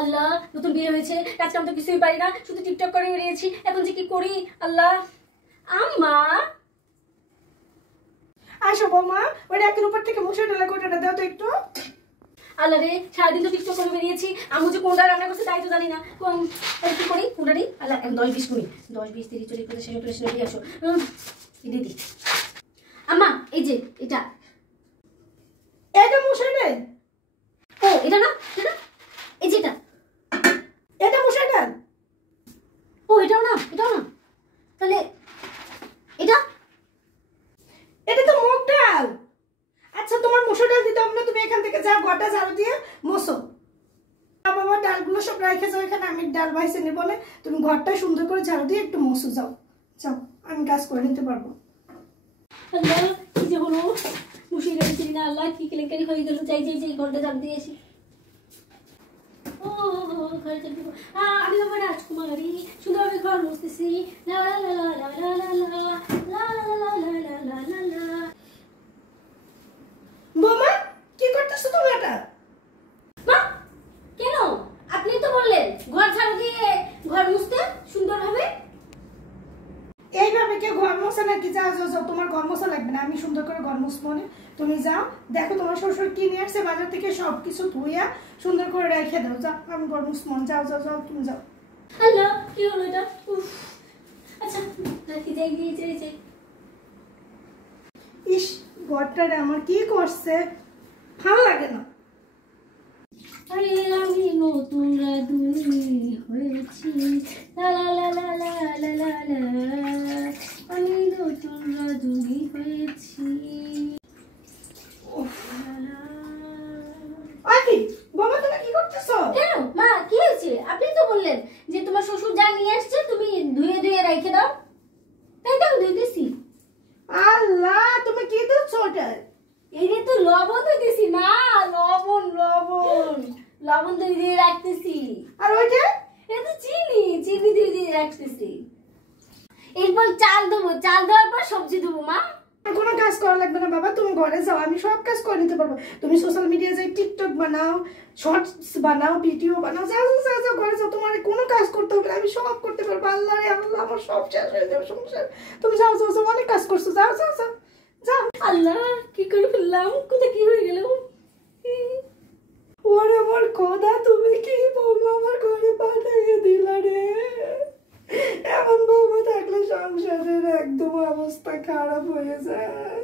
আল্লাহ, নতুন বিয়ে হয়েছে, কাজ কাম তো কিছুই পারি না, শুধু টিকটক করে বেরিয়েছি, এখন যে কি করি আল্লাহ। আম্মা আসো বৌমা, ওই একের উপর থেকে মুসুর ডালা কোটাটা দাও তো একটু। আল্লাহ রে, সারাদিন তো টিকটক করে বেরিয়েছি, আমি যে কোনটা রান্না করছে তাই তো জানি না। কি করি কোনটা দিই? আল্লাহ, 10-20 মিনিট, 10-20-30 চল্লিশ 50 60 আসো দিদি। আম্মা এই যে এটা, এটা মুসুর ডাল? ও এটা না, এটা এই যে এটা মুসুর ডাল? ও এটাও না, এটাও না, তাহলে এটা? এটা তো মুগ ডাল। আচ্ছা তোমার মুসুর ডাল দিতে হবে না, তুমি এখান থেকে যাও, ঘরটা ঝাড়ু দিয়ে মোছো। বাবা ডালগুলো সব রেখে যাও এখানে, আমি ডাল বাইসে নেবো না, তুমি ঘরটা সুন্দর করে ঝাড়ু দিয়ে একটু মোছো। যাও যাও, আমি কাজ করে নিতে পারবো। আল্লাহ কি যে হলো, মুশির গেছি না, আল্লাহ কি কেলেঙ্কারি হয়ে গেল। যাই যাই যাই, ঘরটা ঝাড়ু দিয়ে আসি। ও ঘরে ঝাড়ু দিব। আমি আমার রাজকুমারী, সুন্দরভাবে ঘর মুছতেছি। লা লা লা লা লা লা লা লা লা লা লা লা লা লা। বৌমা কি করতেছো তুমি এটা? মা কেন? আপনি তো বললেন ঘর ঝাড়ু দিয়ে ঘর মুছতে সুন্দরভাবে। এইভাবে কেউ ঘর মোছা নাকি? যাও যাও যাও, তোমার ঘর মোছা লাগবে না, আমি সুন্দর করে ঘর মুছবো না। তুমি যাও, দেখো তোমার শ্বশুর কি নিয়ে আসছে বাজার থেকে, সবকিছু ধুইয়া সুন্দর করে রেখে দাও। যাও, আমি ঘর মুছবো। যাও যাও যাও, তুমি যাও। আল্লাহ কি হলো এটা? আচ্ছা রাখি, যাই যাই যাই যাই। ইস, ঘরটারে আমার কি করছে, ভালো লাগে না। আরে আমি নতুন রাধুনি হয়েছি, লা লা লা লা লা লা লা লা, আমি নতুন রাধুনি হয়েছি। আরে বাবা, তুমি কি করতেছো? কেন মা, কি হয়েছে? আপনি তো বললেন যে তোমার শ্বশুর যা নিয়ে আসছে তুমি ধুয়ে ধুয়ে রেখে দাও, তাই তো আমি ধুইতেছি। আল্লাহ, তুমি কি দিচ্ছো ওটা? এই তো লবণ দিতেছি মা, লবণ লবণ লবণ দিয়ে রাখতেছি। আর ওইটা? এটা তো চিনি, চিনি দিয়ে রাখতেছি। এরপর চাল দেবো, চাল দেওয়ার পর সবজি দেবো মা। কোনো কাজ করা লাগবে না বাবা, তুমি ঘরে যাও, আমি সব কাজ করে নিতে পারবো। তুমি সোশ্যাল মিডিয়ায় যাই টিকটক বানাও, শর্টস বানাও, ভিডিও বানাও, যাও যাও যাও, ঘরে যাও, তোমার কোনো কাজ করতে হবে না, আমি সব করতে পারবো। আল্লাহ রে আল্লাহ, আমার সব শেষ হয়ে যাবে সংসার। তুমি যাও যাও যাও, অনেক কাজ করছো, যাও যাও যাও যাও। আল্লাহ কি করে ফেললাম, কোথায় কি হয়ে গেল? ওরে আমার খোদা, তুমি কি বৌমা আমার ঘরে পাঠিয়ে দিলা রে? এমন বৌমা থাকলে সংসারের একদম অবস্থা খারাপ হয়ে যায়।